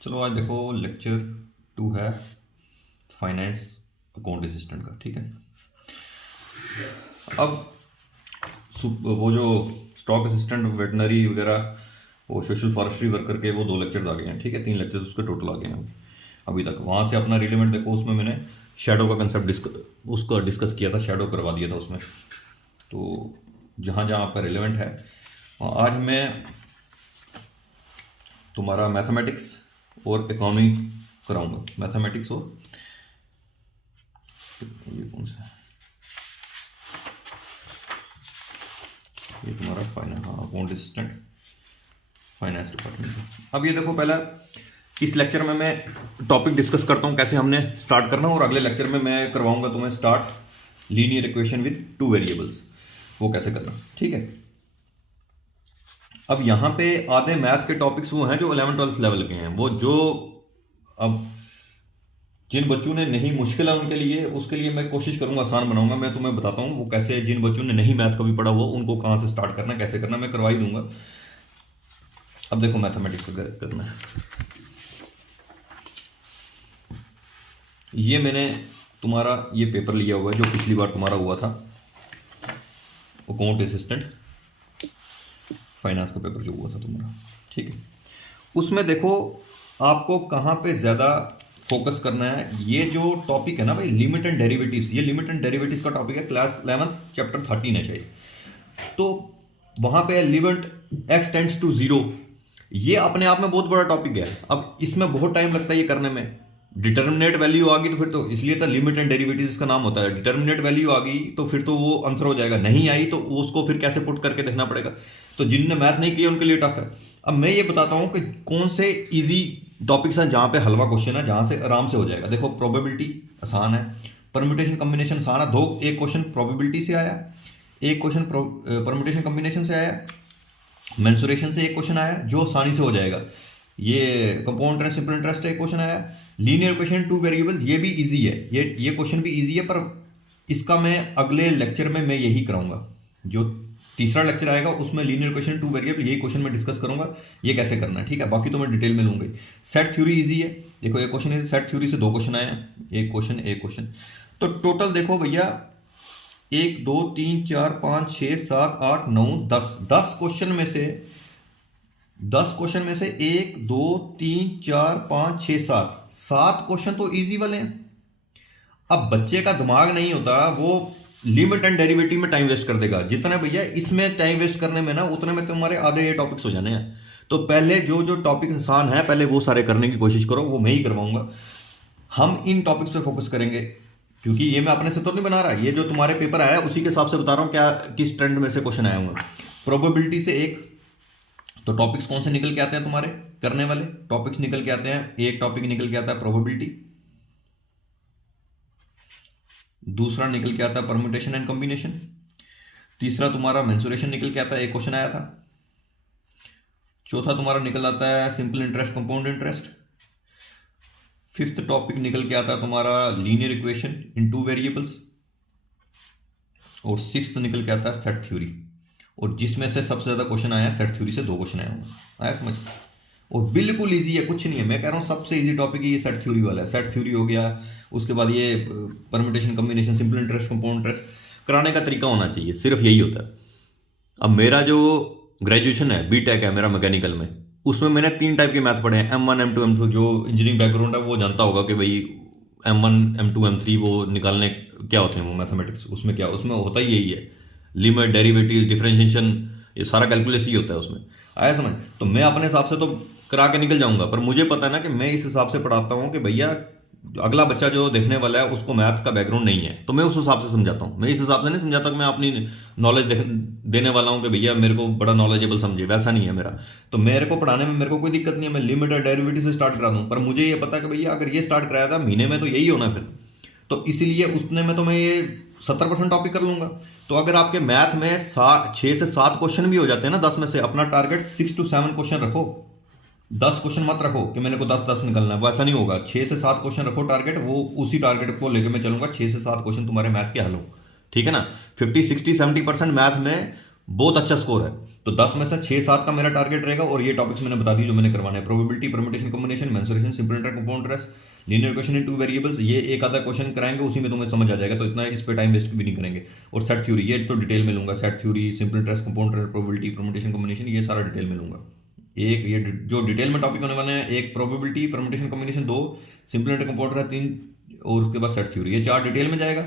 चलो आज देखो लेक्चर 2 है फाइनेंस अकाउंट असिस्टेंट का। ठीक है, अब वो जो स्टॉक असिस्टेंट वेटनरी वगैरह वो सोशल फॉरेस्ट्री वर्कर के वो 2 लेक्चर्स आ गए हैं। ठीक है, 3 लेक्चर्स उसके टोटल आ गए हैं अभी तक। वहाँ से अपना रिलेवेंट देखो, उसमें मैंने शेडो का कंसेप्ट उसका डिस्कस किया था, शेडो करवा दिया था उसमें। तो जहाँ जहाँ आपका रिलेवेंट है आज मैं तुम्हारा मैथमेटिक्स और इकोनॉमी कराऊंगा। मैथमेटिक्स और ये कौन सा है, ये तुम्हारा फाइनेंस, हाँ अकाउंट असिस्टेंट फाइनेंस डिपार्टमेंट। अब ये देखो, पहला इस लेक्चर में मैं टॉपिक डिस्कस करता हूँ कैसे हमने स्टार्ट करना, और अगले लेक्चर में मैं करवाऊंगा तुम्हें start linear equation with 2 variables, वो कैसे करना। ठीक है, अब यहाँ पे आधे मैथ के टॉपिक्स वो हैं जो 11th-12th लेवल के हैं, वो जो अब जिन बच्चों ने नहीं, मुश्किल है उनके लिए, उसके लिए मैं कोशिश करूंगा आसान बनाऊंगा। मैं तुम्हें बताता हूँ वो कैसे, जिन बच्चों ने नहीं मैथ कभी पढ़ा हुआ उनको कहाँ से स्टार्ट करना, कैसे करना, मैं करवा ही दूंगा। अब देखो मैथमेटिक्स करना है, ये मैंने तुम्हारा ये पेपर लिया हुआ है जो पिछली बार तुम्हारा हुआ था, अकाउंट असिस्टेंट फाइनेंस का पेपर जो हुआ था तुम्हारा। ठीक है, उसमें देखो आपको कहाँ पे ज़्यादा फोकस करना है। ये जो टॉपिक है ना भाई, लिमिट एंड डेरिवेटिव्स, ये लिमिट एंड डेरिवेटिव्स का टॉपिक है, क्लास 11th चैप्टर 13 है शायद। तो वहाँ पे लिमिट एक्स टेंड्स टू 0, ये अपने आप में बहुत बड़ा टॉपिक है। अब इसमें बहुत टाइम लगता है ये करने में। डिटर्मिनेट वैल्यू आ गई तो फिर तो, इसलिए तो लिमिट एंड डेरिवेटिव इसका नाम होता है। डिटर्मिनेट वैल्यू आ गई तो फिर तो वो आंसर हो जाएगा, नहीं आई तो उसको फिर कैसे पुट करके देखना पड़ेगा। तो जिनने मैथ नहीं किया उनके लिए टफ है। अब मैं ये बताता हूँ कि कौन से इजी टॉपिक्स हैं जहाँ पे हलवा क्वेश्चन है, जहाँ से आराम से हो जाएगा। देखो प्रोबेबिलिटी आसान है, परम्यूटेशन कॉम्बिनेशन आसान है। एक क्वेश्चन प्रोबेबिलिटी से आया, एक क्वेश्चन परम्यूटेशन कॉम्बिनेशन से आया, मेंसुरेशन से एक क्वेश्चन आया जो आसानी से हो जाएगा। ये कंपाउंड इंटरेस्ट, सिंपल इंटरेस्ट एक क्वेश्चन आया। लीनियर इक्वेशन 2 वेरिएबल्स, ये भी इजी है, ये क्वेश्चन भी इजी है, पर इसका मैं अगले लेक्चर में मैं यही कराऊंगा। जो तीसरा लेक्चर आएगा उसमें लीनियर इक्वेशन 2 वेरिएबल, यही क्वेश्चन मैं डिस्कस करूंगा ये कैसे करना है। ठीक है, बाकी तो मैं डिटेल में लूंगा। सेट थ्योरी इजी है, देखो एक क्वेश्चन है, सेट थ्योरी से 2 क्वेश्चन आए हैं, एक क्वेश्चन। तो टोटल देखो भैया 1 2 3 4 5 6 7 8 9 10 क्वेश्चन में से 1 2 3 4 5 6 7 क्वेश्चन तो इजी वाले हैं। अब बच्चे का दिमाग नहीं होता, वो लिमिट एंड डेरिवेटिव में टाइम वेस्ट कर देगा। जितने भैया इसमें टाइम वेस्ट करने में ना, उतने में तुम्हारे आधे ये टॉपिक्स हो जाने हैं। तो पहले जो टॉपिक आसान है पहले वो सारे करने की कोशिश करो, वो मैं ही करवाऊंगा। हम इन टॉपिक्स पे फोकस करेंगे, क्योंकि ये मैं अपने से तो नहीं बना रहा, ये जो तुम्हारे पेपर आया उसी के हिसाब से बता रहा हूँ क्या किस ट्रेंड में से क्वेश्चन आया होंगे। प्रोबेबिलिटी से एक, तो टॉपिक्स कौन से निकल के आते हैं तुम्हारे करने वाले टॉपिक्स निकल के आते हैं। एक टॉपिक निकल के आता है प्रोबेबिलिटी, दूसरा निकल के आता है परम्यूटेशन एंड कॉम्बिनेशन, तीसरा तुम्हारा मेंसुरेशन निकल के आता है, एक क्वेश्चन आया था, चौथा तुम्हारा निकल आता है simple interest, compound interest, fifth topic निकल के आता है तुम्हारा लीनियर इक्वेशन इन 2 वेरिएबल्स, और सिक्स्थ निकल के आता है सेट थ्योरी। और जिसमें से सबसे ज्यादा क्वेश्चन आया है सेट थ्योरी से 2 क्वेश्चन आए होंगे, आया समझ। और बिल्कुल इजी है, कुछ नहीं है, मैं कह रहा हूँ सबसे इजी टॉपिक ये सेट थ्योरी वाला है। सेट थ्योरी हो गया, उसके बाद ये permutation combination, simple interest, compound interest कराने का तरीका होना चाहिए, सिर्फ यही होता है। अब मेरा जो ग्रेजुएशन है, बीटेक है मेरा मैकेनिकल में, उसमें मैंने 3 टाइप के मैथ पढ़े हैं, M1 M2 M3। जो इंजीनियरिंग बैकग्राउंड है वो जानता होगा कि भाई M1 M2 M3 वो निकालने क्या होते हैं, वो मैथमेटिक्स उसमें क्या, उसमें होता ही यही है, लिमिट, डेरिवेटिव्स, डिफरेंशिएशन, ये सारा कैलकुलस ही होता है उसमें, आया समझ। तो मैं अपने हिसाब से तो करा के निकल जाऊंगा, पर मुझे पता है ना कि मैं इस हिसाब से पढ़ाता हूँ कि भैया अगला बच्चा जो देखने वाला है उसको मैथ का बैकग्राउंड नहीं है, तो मैं उस हिसाब से समझाता हूँ। मैं इस हिसाब से नहीं समझाता कि मैं अपनी नॉलेज देने वाला हूँ कि भैया मेरे को बड़ा नॉलेजेबल समझे, वैसा नहीं है मेरा। तो मेरे को पढ़ाने में मेरे को कोई दिक्कत नहीं है, मैं लिमिट और डेरिवेटिव से स्टार्ट करा दूँ, पर मुझे ये पता कि भैया अगर ये स्टार्ट कराया था महीने में तो यही होना है फिर, तो इसीलिए उसने में तो मैं ये 70% टॉपिक कर लूंगा। तो अगर आपके मैथ में 6 से 7 क्वेश्चन भी हो जाते हैं ना 10 में से, अपना टारगेट 6 to 7 क्वेश्चन रखो, 10 क्वेश्चन मत रखो कि मेरे को 10 निकलना है, वैसा नहीं होगा। 6 से 7 क्वेश्चन रखो टारगेट, वो उसी टारगेट को लेकर मैं चलूंगा, 6 से 7 क्वेश्चन तुम्हारे मैथ के हल हो, ठीक है ना। 50 60 70% मैथ में बहुत अच्छा स्कोर है। तो तो 10 में से 6-7 का मेरा टारगेट रहेगा, और ये टॉपिक्स मैंने बता दी जो मैंने करवाना है। Probability, permutation, combination, mensuration, simple interest, compound interest, linear equation in two variables, ये एक आधा क्वेश्चन कराएंगे, उसी में तुम्हें समझ आ जाएगा, तो इतना इस पे टाइम वेस्ट भी नहीं करेंगे। और सेट थ्योरी, ये तो डिटेल में लूंगा, set theory, simple interest, compound interest, probability, permutation, combination, ये सारा डिटेल में लूंगा। एक ये जो डिटेल में टॉपिक होने वाले हैं, एक probability, permutation, combination, 2 simple interest, compound interest, 3 और उसके बाद सेट थ्योरी, ये 4 डिटेल में जाएगा।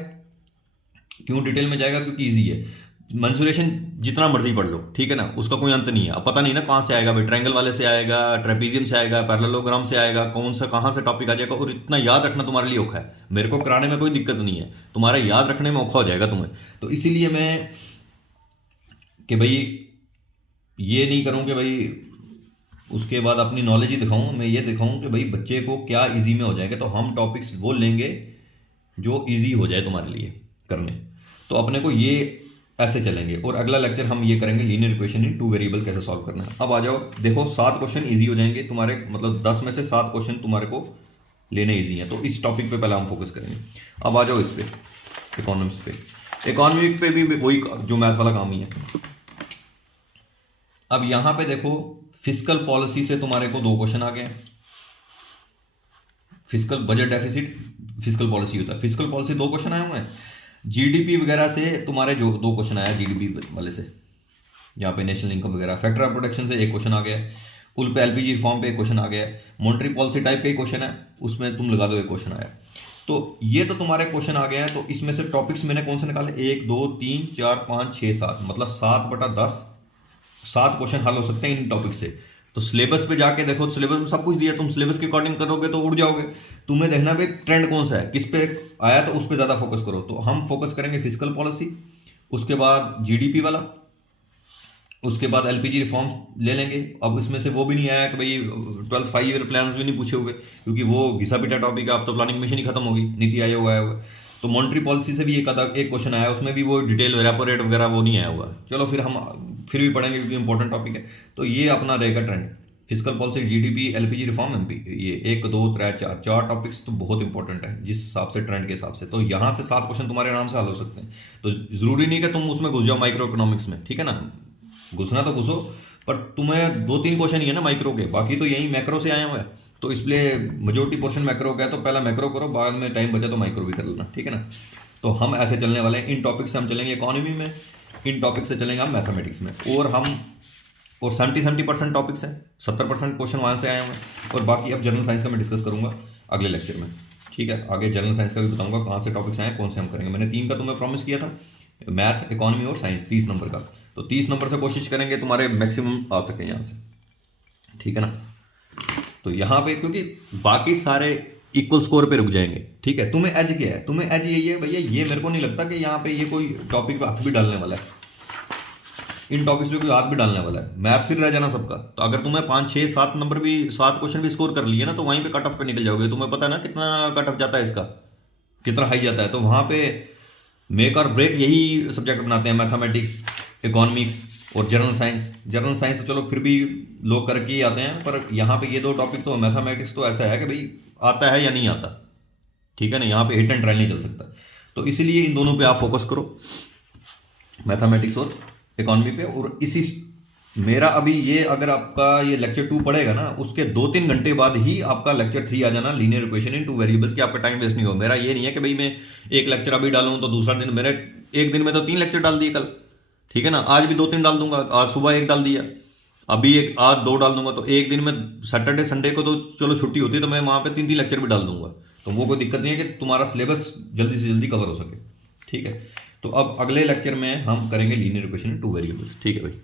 क्यों डिटेल में जाएगा? क्योंकि ईजी है। मेंसुरेशन जितना मर्जी पढ़ लो, ठीक है ना, उसका कोई अंत नहीं है। अब पता नहीं ना कहाँ से आएगा भाई, ट्रायंगल वाले से आएगा, ट्रेपीजियम से आएगा, पैरेललोग्राम से आएगा, कौन सा कहाँ से टॉपिक आ जाएगा, और इतना याद रखना तुम्हारे लिए औखा है। मेरे को कराने में कोई दिक्कत नहीं है, तुम्हारा याद रखने में औखा हो जाएगा तुम्हें। तो इसीलिए मैं कि भाई ये नहीं करूँ कि भाई उसके बाद अपनी नॉलेज ही दिखाऊँ, मैं ये दिखाऊँ कि भाई बच्चे को क्या ईजी में हो जाएगा। तो हम टॉपिक्स वो लेंगे जो ईजी हो जाए तुम्हारे लिए करने। तो अपने को ये ऐसे चलेंगे, और अगला लेक्चर हम ये करेंगे linear equation in two variable कैसे सॉल्व करना है। अब आ जाओ, देखो 7 क्वेश्चन इजी हो जाएंगे तुम्हारे, मतलब 10 में से 7 क्वेश्चन तुम्हारे को लेने इजी हैं। तो इस टॉपिक पे पहले हम फोकस करेंगे। अब आ जाओ इस पे, इकोनॉमिक्स पे। इकोनॉमिक पे भी वही जो मैथ वाला काम ही है। अब यहां पे देखो, फिस्कल पॉलिसी से तुम्हारे को 2 क्वेश्चन आ गए हैं। Fiscal budget deficit, fiscal policy होता है, फिस्कल पॉलिसी 2 क्वेश्चन आए हुए हैं। जीडीपी वगैरह से तुम्हारे जो 2 क्वेश्चन आया जीडीपी वाले से, यहाँ पे नेशनल इनकम वगैरह, फैक्टर ऑफ प्रोडक्शन से 1 क्वेश्चन आ गया, उल पे एलपीजी रिफॉर्म पे 1 क्वेश्चन आ गया, मॉनेटरी पॉलिसी टाइप पे 1 क्वेश्चन है, उसमें तुम लगा दो 1 क्वेश्चन आया। तो ये तो तुम्हारे क्वेश्चन आ गए हैं। तो इसमें से टॉपिक्स मैंने कौन से निकाले? 1 2 3 4 5 6 7, मतलब 7/10 7 क्वेश्चन हल हो सकते हैं इन टॉपिक से। तो सिलेबस पे जाके देखो, सिलेबस में सब कुछ दिया, तुम सिलेबस के अकॉर्डिंग करोगे तो उड़ जाओगे। तुम्हें देखना भाई ट्रेंड कौन सा है, किस पे आया, तो उस पे ज्यादा फोकस करो। तो हम फोकस करेंगे फिस्कल पॉलिसी, उसके बाद जीडीपी वाला, उसके बाद एलपीजी रिफॉर्म ले लेंगे। अब इसमें से वो भी नहीं आया कि भाई 12th 5 ईयर प्लान्स भी नहीं पूछे हुए, क्योंकि वो घिसा पिटा टॉपिक है। अब तो प्लानिंग मिशन ही खत्म होगी, नीति आयोग आया हुआ। तो मॉनेटरी पॉलिसी से भी एक क्वेश्चन आया, उसमें भी वो डिटेल रेपो रेट वगैरह वो नहीं आया हुआ। चलो फिर हम फिर भी पढ़ेंगे क्योंकि इंपॉर्टेंट टॉपिक है। तो ये अपना रहेगा trend, fiscal policy, GDP, LPG reform, MP, ये 1 2 3 4 टॉपिक्स तो बहुत इंपॉर्टेंट है जिस हिसाब से ट्रेंड के हिसाब से। तो यहाँ से 7 क्वेश्चन तुम्हारे आराम से हल हो सकते हैं। तो जरूरी नहीं कि तुम उसमें घुस जाओ माइक्रो इकोनॉमिक्स में, ठीक है ना, घुसना तो घुसो, पर तुम्हें 2-3 क्वेश्चन ही है ना माइक्रो के, बाकी तो यही मैक्रो से आए हुए हैं। तो इसलिए मेजोरिटी पोर्शन मैक्रो का है, तो पहला मैक्रो करो, बाद में टाइम बचा तो माइक्रो भी कर लेना, ठीक है ना। तो हम ऐसे चलने वाले हैं। इन टॉपिक से हम चलेंगे इकोनॉमी में, इन टॉपिक से चलेंगे हम मैथमेटिक्स में, और 70% टॉपिक्स हैं, 70% क्वेश्चन वहाँ से आए हुए हैं। और बाकी अब जनरल साइंस का मैं डिस्कस करूंगा अगले लेक्चर में, ठीक है। आगे जनरल साइंस का भी बताऊंगा कहाँ से टॉपिक्स आए, कौन से हम करेंगे। मैंने 3 का तुम्हें प्रॉमिस किया था, मैथ, इकोनॉमी और साइंस, 30 नंबर का। तो 30 नंबर से कोशिश करेंगे तुम्हारे मैक्सिमम आ सके यहाँ से, ठीक है ना। तो यहाँ पे क्योंकि बाकी सारे इक्वल स्कोर पे रुक जाएंगे, ठीक है। तुम्हें एज क्या है? तुम्हें एज यही है भैया, ये मेरे को नहीं लगता कि यहाँ पे ये कोई टॉपिक पे हाथ भी डालने वाला है, इन टॉपिक्स पे कोई हाथ भी डालने वाला है। मैथ फिर रह जाना सबका। तो अगर तुम्हें 5 6 7 नंबर भी 7 क्वेश्चन भी स्कोर कर लिए ना, तो वहीं पे कट ऑफ पे निकल जाओगे। तुम्हें पता है ना कितना कट ऑफ जाता है इसका, कितना हाई जाता है। तो वहां पे मेक और ब्रेक यही सब्जेक्ट बनाते हैं, मैथमेटिक्स, इकोनॉमिक्स और जनरल साइंस। जनरल साइंस तो चलो फिर भी लोग करके ही आते हैं, पर यहाँ पे ये 2 टॉपिक तो, मैथमेटिक्स तो ऐसा है कि भाई आता है या नहीं आता, ठीक है ना, यहाँ पे हिट एंड ट्रायल नहीं चल सकता। तो इसीलिए इन दोनों पे आप फोकस करो, मैथमेटिक्स और इकोनॉमी पे। और इसी मेरा अभी ये, अगर आपका ये लेक्चर 2 पढ़ेगा ना, उसके 2-3 घंटे बाद ही आपका लेक्चर 3 आ जाना, linear equation in two variables की। आपका टाइम वेस्ट नहीं हो। मेरा ये नहीं है कि भाई मैं एक लेक्चर अभी डालूं तो दूसरा दिन, मेरे एक दिन में तो 3 लेक्चर डाल दिए कल, ठीक है ना। आज भी 2-3 डाल दूंगा, आज सुबह 1 डाल दिया, अभी एक, आज 2 डाल दूंगा। तो एक दिन में सैटरडे संडे को तो चलो छुट्टी होती है, तो मैं वहां पे 3-3 लेक्चर भी डाल दूंगा। तो वो कोई दिक्कत नहीं है कि तुम्हारा सिलेबस जल्दी से जल्दी कवर हो सके, ठीक है। तो अब अगले लेक्चर में हम करेंगे linear equation in two variables, ठीक है भाई।